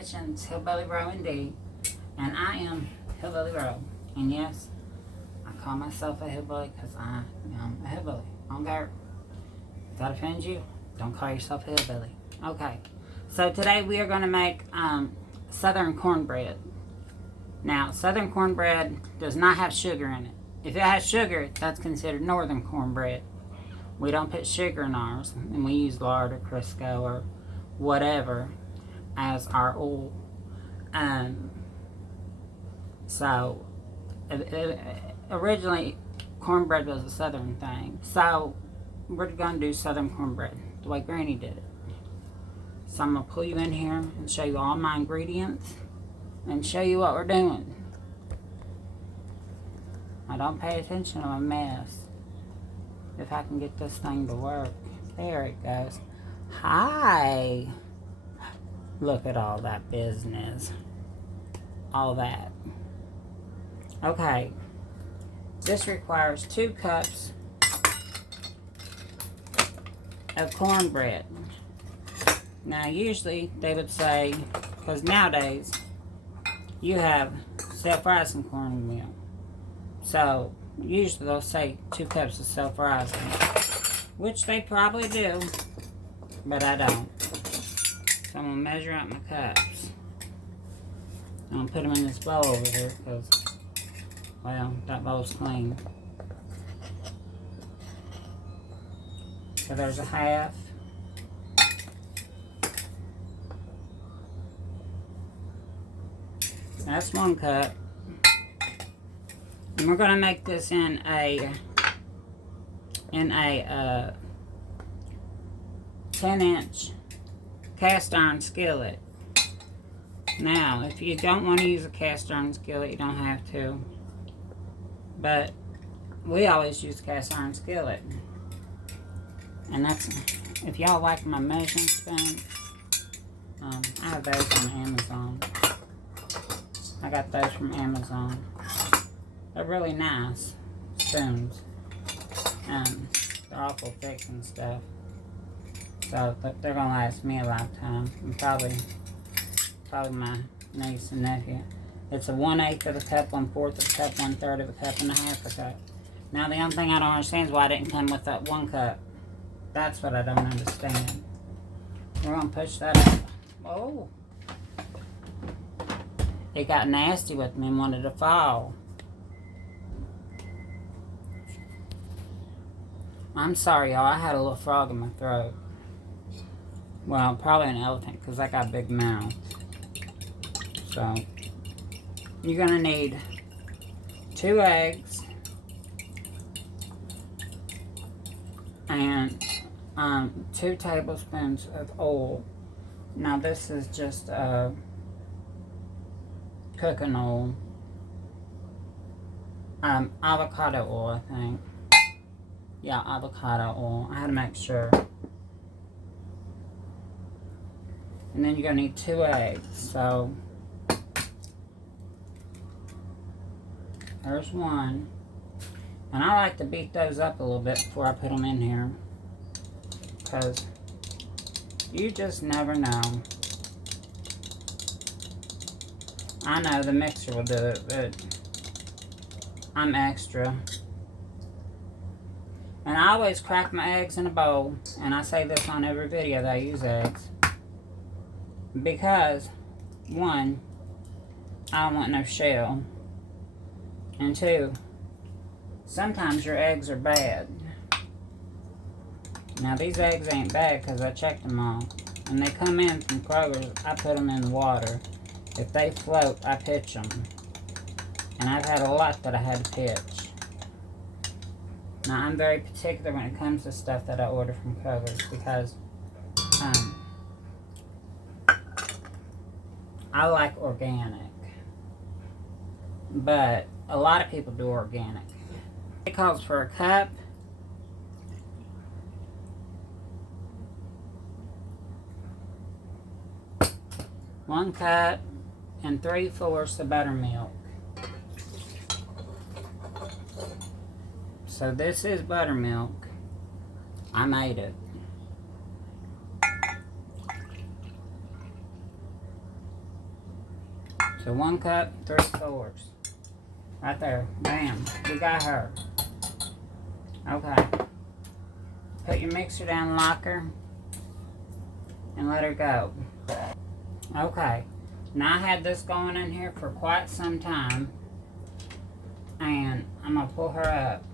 Kitchen's Hillbilly Row indeed. And I am Hillbilly Row. And yes, I call myself a hillbilly because I am a hillbilly. I don't care. If that offends you, don't call yourself a hillbilly. Okay. So today we are going to make southern cornbread. Now, southern cornbread does not have sugar in it. If it has sugar, that's considered northern cornbread. We don't put sugar in ours, and we use lard or Crisco or whatever as our oil. So, originally, cornbread was a southern thing. So, we're going to do southern cornbread the way Granny did it. So, I'm going to pull you in here and show you all my ingredients and show you what we're doing. Now, don't pay attention to my mess. If I can get this thing to work. There it goes. Hi. Look at all that business. All that. Okay. This requires 2 cups of cornbread. Now, usually they would say, because nowadays you have self-rising cornmeal. So, usually they'll say 2 cups of self-rising, which they probably do, but I don't. So I'm going to measure out my cups. I'm going to put them in this bowl over here because, well, that bowl's clean. So there's a half. That's 1 cup. And we're going to make this in a 10-inch cast iron skillet. Now, if you don't want to use a cast iron skillet, you don't have to. But we always use cast iron skillet. And that's, if y'all like my measuring spoon, I have those on Amazon. I got those from Amazon. They're really nice spoons. They're awful thick and stuff. So they're gonna last me a lifetime. And probably my niece and nephew. It's a 1/8 of a cup, 1/4 of a cup, 1/3 of a cup, and a half a cup. Now the only thing I don't understand is why it didn't come with that 1 cup. That's what I don't understand. We're gonna push that up. Oh. It got nasty with me and wanted to fall. I'm sorry, y'all. I had a little frog in my throat. Well, probably an elephant because I got a big mouth. So, you're going to need 2 eggs and 2 tablespoons of oil. Now, this is just cooking oil. Avocado oil, I think. Yeah, avocado oil. I had to make sure. And then you're going to need 2 eggs. So, there's 1. And I like to beat those up a little bit before I put them in here. Because you just never know. I know the mixer will do it, but I'm extra. And I always crack my eggs in a bowl. And I say this on every video that I use eggs. Because, 1, I don't want no shell. And 2, sometimes your eggs are bad. Now, these eggs ain't bad because I checked them all. When they come in from Kroger's, I put them in the water. If they float, I pitch them. And I've had a lot that I had to pitch. Now, I'm very particular when it comes to stuff that I order from Kroger's because I like organic. But a lot of people do organic. It calls for a cup. One cup and 3/4 of buttermilk. So this is buttermilk. I made it. So 1 cup, 3/4. Right there. Bam. We got her. Okay. Put your mixer down, lock her, and let her go. Okay. Now I had this going in here for quite some time. And I'm going to pull her up.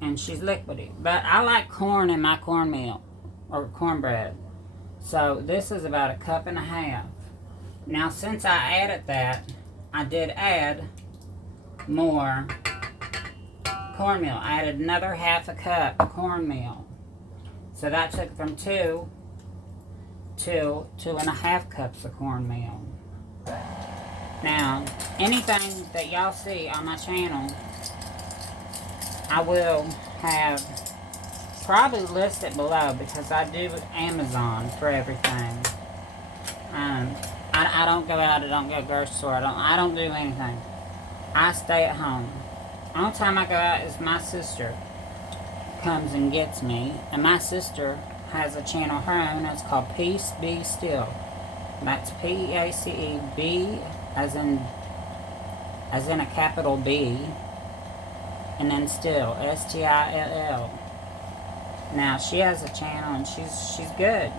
And she's liquidy. But I like corn in my cornmeal. Or cornbread. So this is about 1.5 cups. Now since I added that, I did add more cornmeal. I added another 1/2 cup of cornmeal. So that took from 2 to 2.5 cups of cornmeal. Now, anything that y'all see on my channel, I will have probably listed below because I do Amazon for everything. I don't go out, I don't go to the grocery store, I don't do anything. I stay at home. The only time I go out is my sister comes and gets me, and my sister has a channel of her own. It's called Peace Be Still. That's P-E-A-C-E, B as in a capital B, and then still, S-T-I-L-L. Now she has a channel and she's good.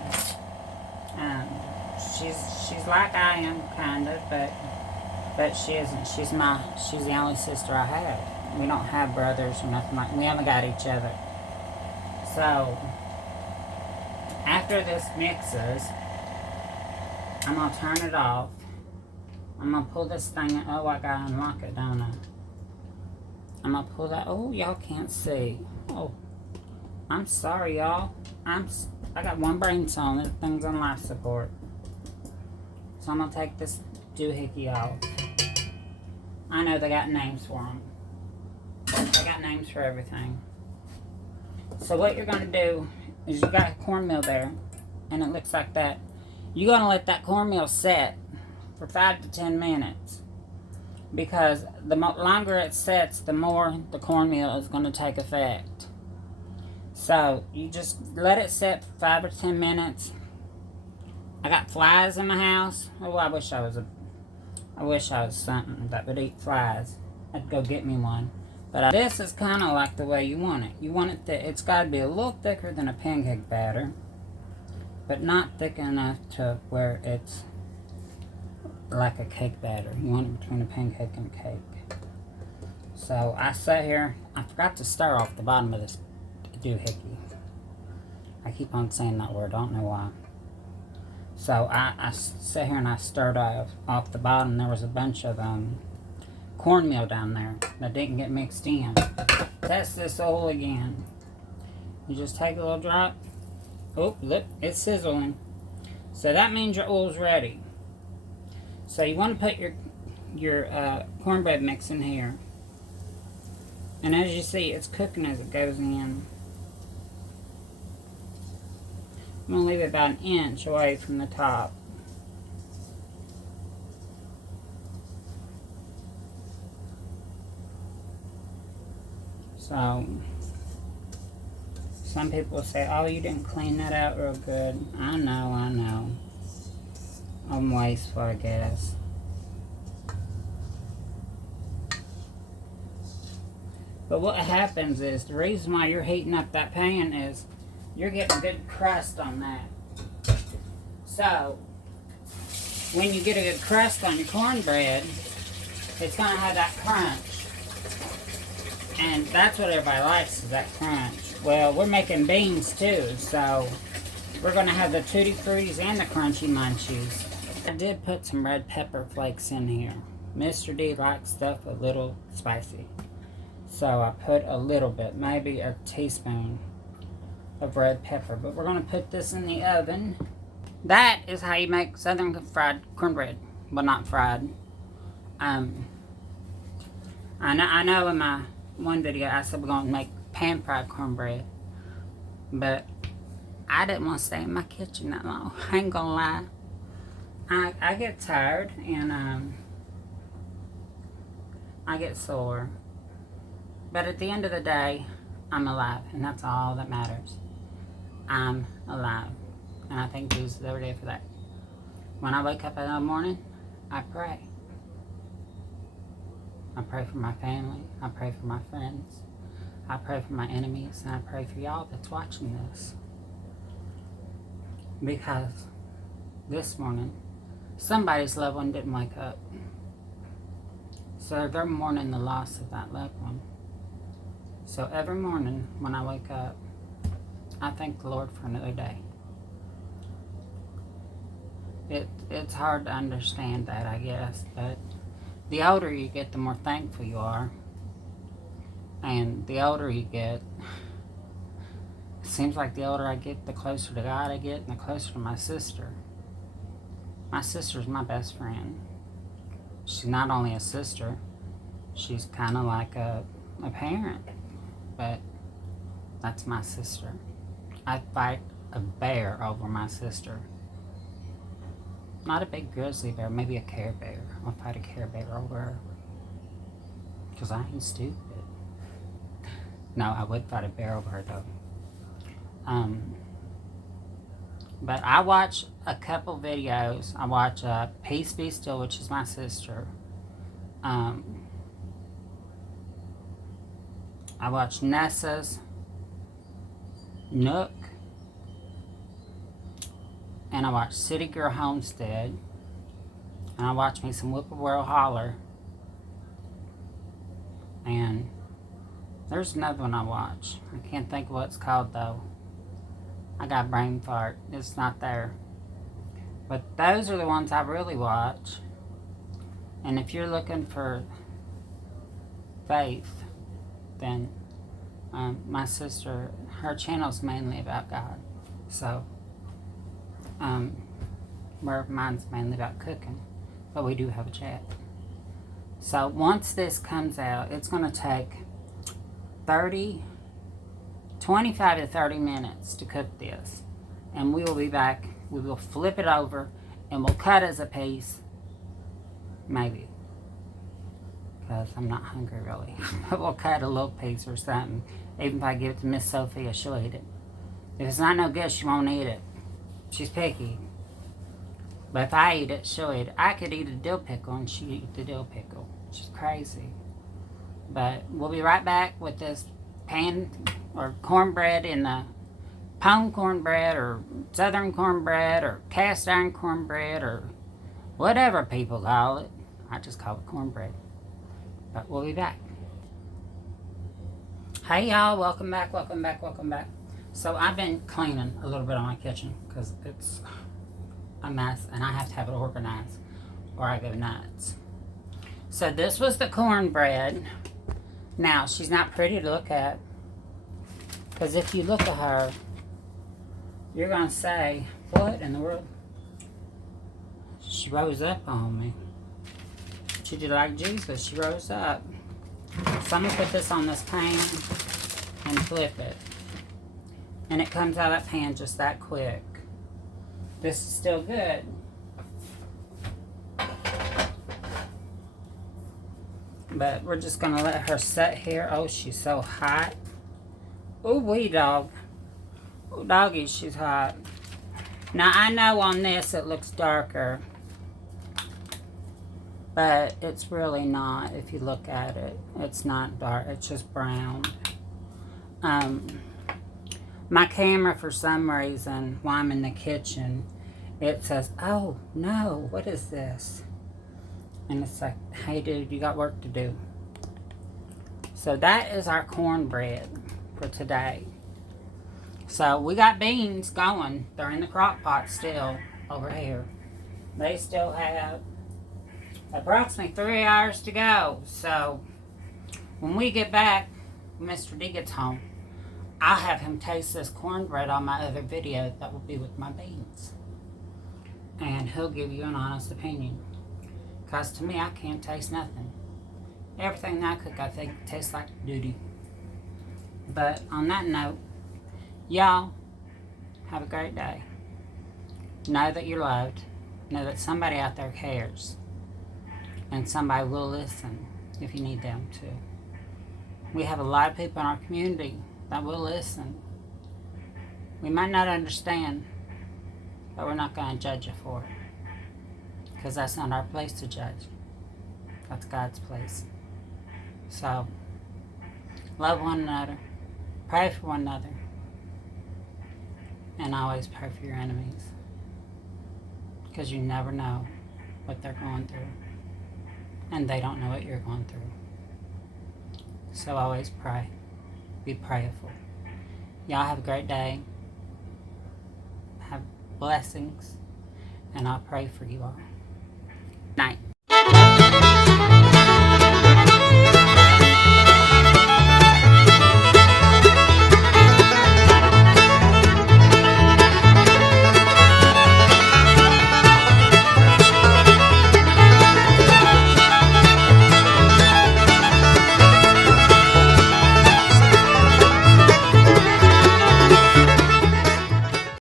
She's like I am kind of, but she isn't. She's the only sister I have. We don't have brothers or nothing like. We only got each other. So after this mixes, I'm gonna turn it off. I'm gonna pull this thing. Oh, I gotta unlock it, don't I? I'm gonna pull that. Oh, y'all can't see. Oh, I'm sorry, y'all. I got one brain cell and everything's on life support. So I'm gonna take this doohickey off. I know they got names for them. They got names for everything. So what you're gonna do is you got cornmeal there, and it looks like that. You're gonna let that cornmeal set for 5 to 10 minutes. Because the longer it sets, the more the cornmeal is going to take effect. So you just let it set for 5 or 10 minutes. I got flies in my house. Oh, I wish I was something that would eat flies. I'd go get me one. But this is kind of like the way you want it. You want it thick. It's got to be a little thicker than a pancake batter, but not thick enough to where it's like a cake batter. You want it between a pancake and a cake. So I sat here. I forgot to stir off the bottom of this doohickey. I keep on saying that word. I don't know why. So I sat here and I stirred off the bottom. There was a bunch of cornmeal down there that didn't get mixed in. Test this oil again. You just take a little drop. Oh, look, it's sizzling. So that means your oil's ready. So you want to put your cornbread mix in here. And as you see, it's cooking as it goes in. I'm going to leave it about 1 inch away from the top. So, some people say, oh, you didn't clean that out real good. I know. I'm wasteful, I guess. But what happens is, the reason why you're heating up that pan is you're getting good crust on that. So, when you get a good crust on your cornbread, it's going to have that crunch. And that's what everybody likes, is that crunch. Well, we're making beans too, so we're going to have the tutti fruttis and the crunchy munchies. I did put some red pepper flakes in here. Mr. D likes stuff a little spicy. So I put a little bit, maybe a teaspoon of red pepper. But we're going to put this in the oven. That is how you make southern fried cornbread. Well, not fried. I know in my one video I said we're going to make pan-fried cornbread. But I didn't want to stay in my kitchen that long. I ain't going to lie. I get tired and I get sore. But at the end of the day, I'm alive, and that's all that matters. I'm alive, and I thank Jesus every day for that. When I wake up in the morning, I pray. I pray for my family. I pray for my friends. I pray for my enemies. And I pray for y'all that's watching this. Because this morning, somebody's loved one didn't wake up. So they're mourning the loss of that loved one. So every morning when I wake up, I thank the Lord for another day. It's hard to understand that, I guess, but the older you get, the more thankful you are. And the older you get, it seems like the older I get, the closer to God I get, and the closer to my sister. My sister's my best friend. She's not only a sister, she's kind of like a parent, but that's my sister. I'd fight a bear over my sister. Not a big grizzly bear, maybe a Care Bear. I'll fight a Care Bear over her. Because I ain't stupid. No, I would fight a bear over her though. But I watch a couple videos. I watch Peace Be Still, which is my sister. I watch Nessa's Nook. And I watch City Girl Homestead. And I watch me some Whippoorwill Holler. And there's another one I watch. I can't think of what it's called though. I got a brain fart. It's not there. But those are the ones I really watch. And if you're looking for faith, then my sister, her channel's mainly about God. So, where mine's mainly about cooking. But we do have a chat. So once this comes out, it's going to take 25 to 30 minutes to cook this. And we will be back. We will flip it over and we'll cut as a piece. Maybe. Because I'm not hungry really. But we'll cut a little piece or something. Even if I give it to Miss Sophia, she'll eat it. If it's not no good, she won't eat it. She's picky. But if I eat it, she'll eat it. I could eat a dill pickle and she'd eat the dill pickle. She's crazy. But we'll be right back with this pan or cornbread in the pound cornbread or southern cornbread or cast iron cornbread or whatever people call it. I just call it cornbread. But we'll be back. Hey y'all, welcome back, welcome back, welcome back. So I've been cleaning a little bit on my kitchen because it's a mess and I have to have it organized or I go nuts. So this was the cornbread. Now, she's not pretty to look at because if you look at her, you're going to say, what in the world? She rose up on me. She did like Jesus. She rose up. So I'm going to put this on this pan and flip it. And it comes out of that pan just that quick. This is still good. But we're just going to let her set here. Oh, she's so hot. Ooh, wee dog. Oh, doggy, she's hot. Now, I know on this it looks darker. But it's really not if you look at it. It's not dark. It's just brown. My camera, for some reason, while I'm in the kitchen, it says, oh, no, what is this? And it's like, hey, dude, you got work to do. So that is our cornbread for today. So we got beans going. They're in the crock pot still over here. They still have approximately 3 hours to go. So when we get back, Mr. D gets home, I'll have him taste this cornbread on my other video that will be with my beans. And he'll give you an honest opinion. Because to me, I can't taste nothing. Everything that I cook, I think, tastes like duty. But on that note, y'all, have a great day. Know that you're loved. Know that somebody out there cares. And somebody will listen if you need them to. We have a lot of people in our community that will listen. We might not understand, but we're not going to judge you for it. because that's not our place to judge. That's God's place. So, love one another, pray for one another, and always pray for your enemies, because you never know what they're going through, and they don't know what you're going through. So always pray. Be prayerful. Y'all have a great day. Have blessings, and I'll pray for you all. Night.